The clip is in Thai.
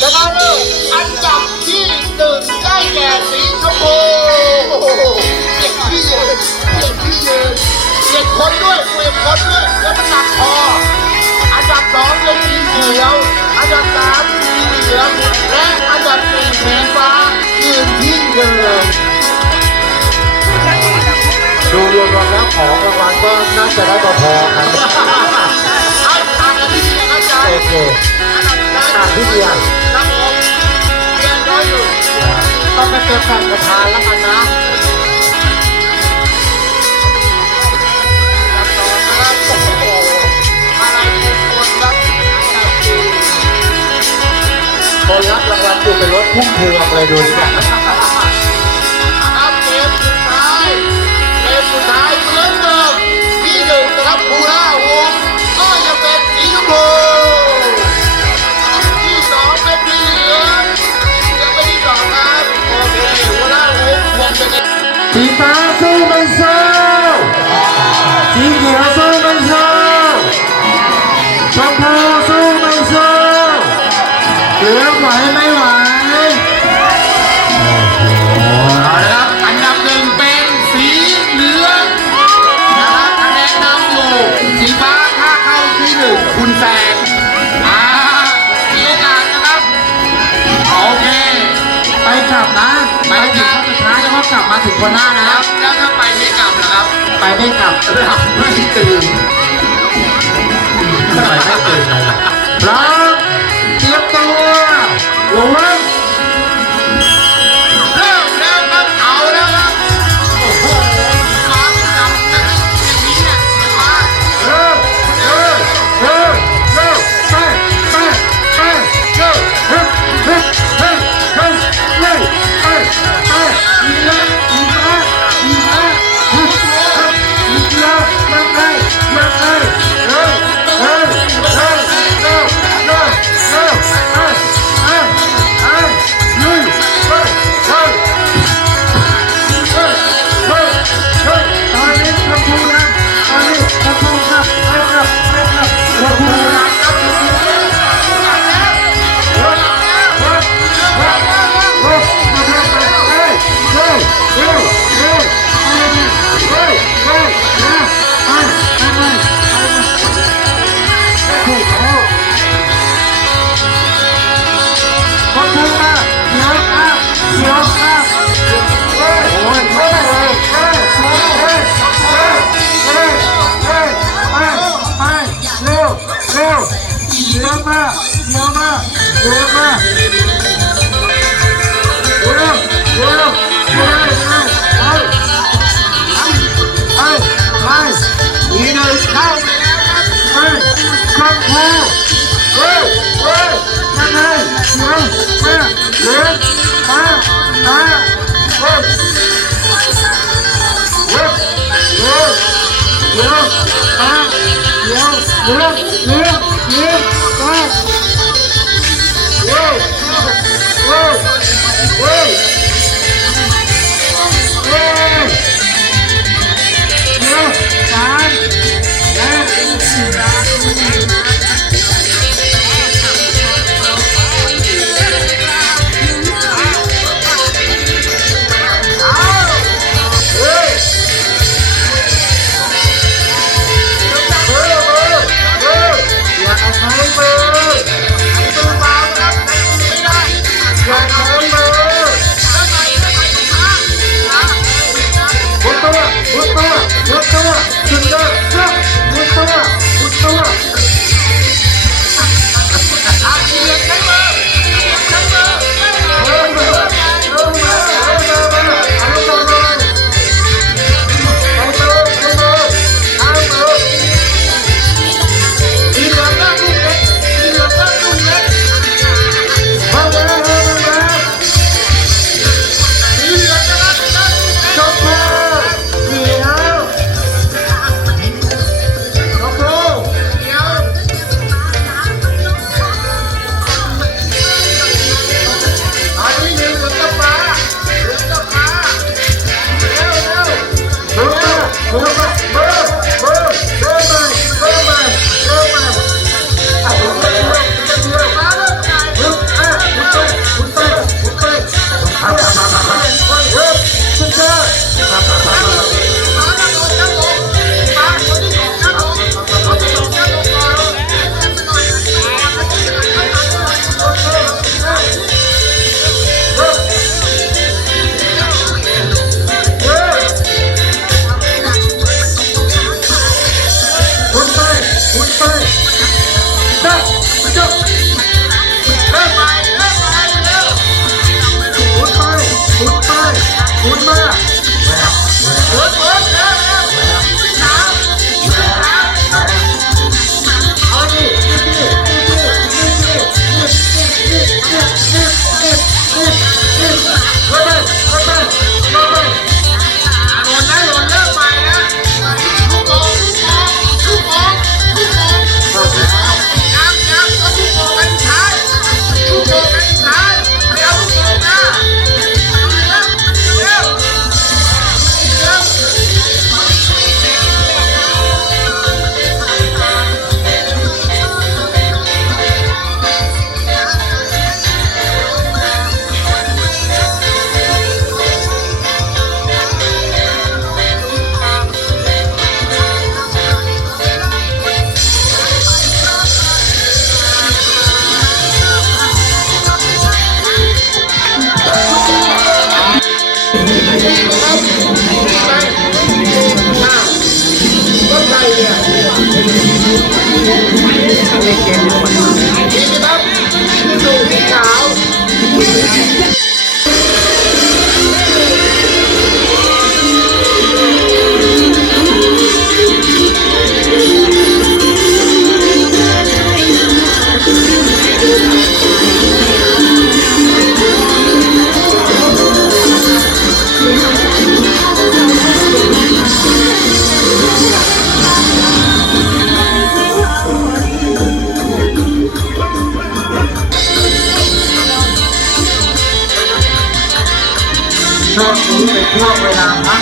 ชนะเลิศอันดับที่หนึ่งได้แก่สีชมพูเด็กที่ยืนเด็กที่ยืนเด็กคนด้วยเด็กคนด้วยแล้วมันหนักคออันดับสองเป็นสีเขียว อันดับสามสีเหลืองและอันดับสี่สีฟ้ายืนที่เดิมดูรวมๆแล้วของรางวัลก็น่าจะได้พอๆกันเอาทางกันที่นี่นะครับโอเค ที่เดียวครับผมเรียนรู้อยู่ต้องไปเจอแผ่นประธานแล้วกันนะคนรับรางวัลดูเป็นรถพุ่งพวงเลยดูดีกว่า หลืองไหวไม่ไหวเอาละครับอันดับหนึ่งเป็นสีเหลืองนะครับคะแนนนำอยู่สีฟ้าถ้าเข้าที่หนึ่งคุณแซงอ่ามีโอกาสนะครับโอเคไปกลับนะ ไปกลับสุดท้ายแล้วก็กลับมาถึงคนหน้านะครับแล้วถ้าไปไม่กลับนะครับไปไม่กลับหลับไม่ตื่นไปไม่ตื่นเลย 哎，女人们，娘们，女人们，我要，我要，我要，我要，来，来，来，来，你的枪，哎，枪口，喂，喂，看看，娘，娘，女人，来，来，喂，喂，喂，娘，来。Wow. ช่วงนี้เ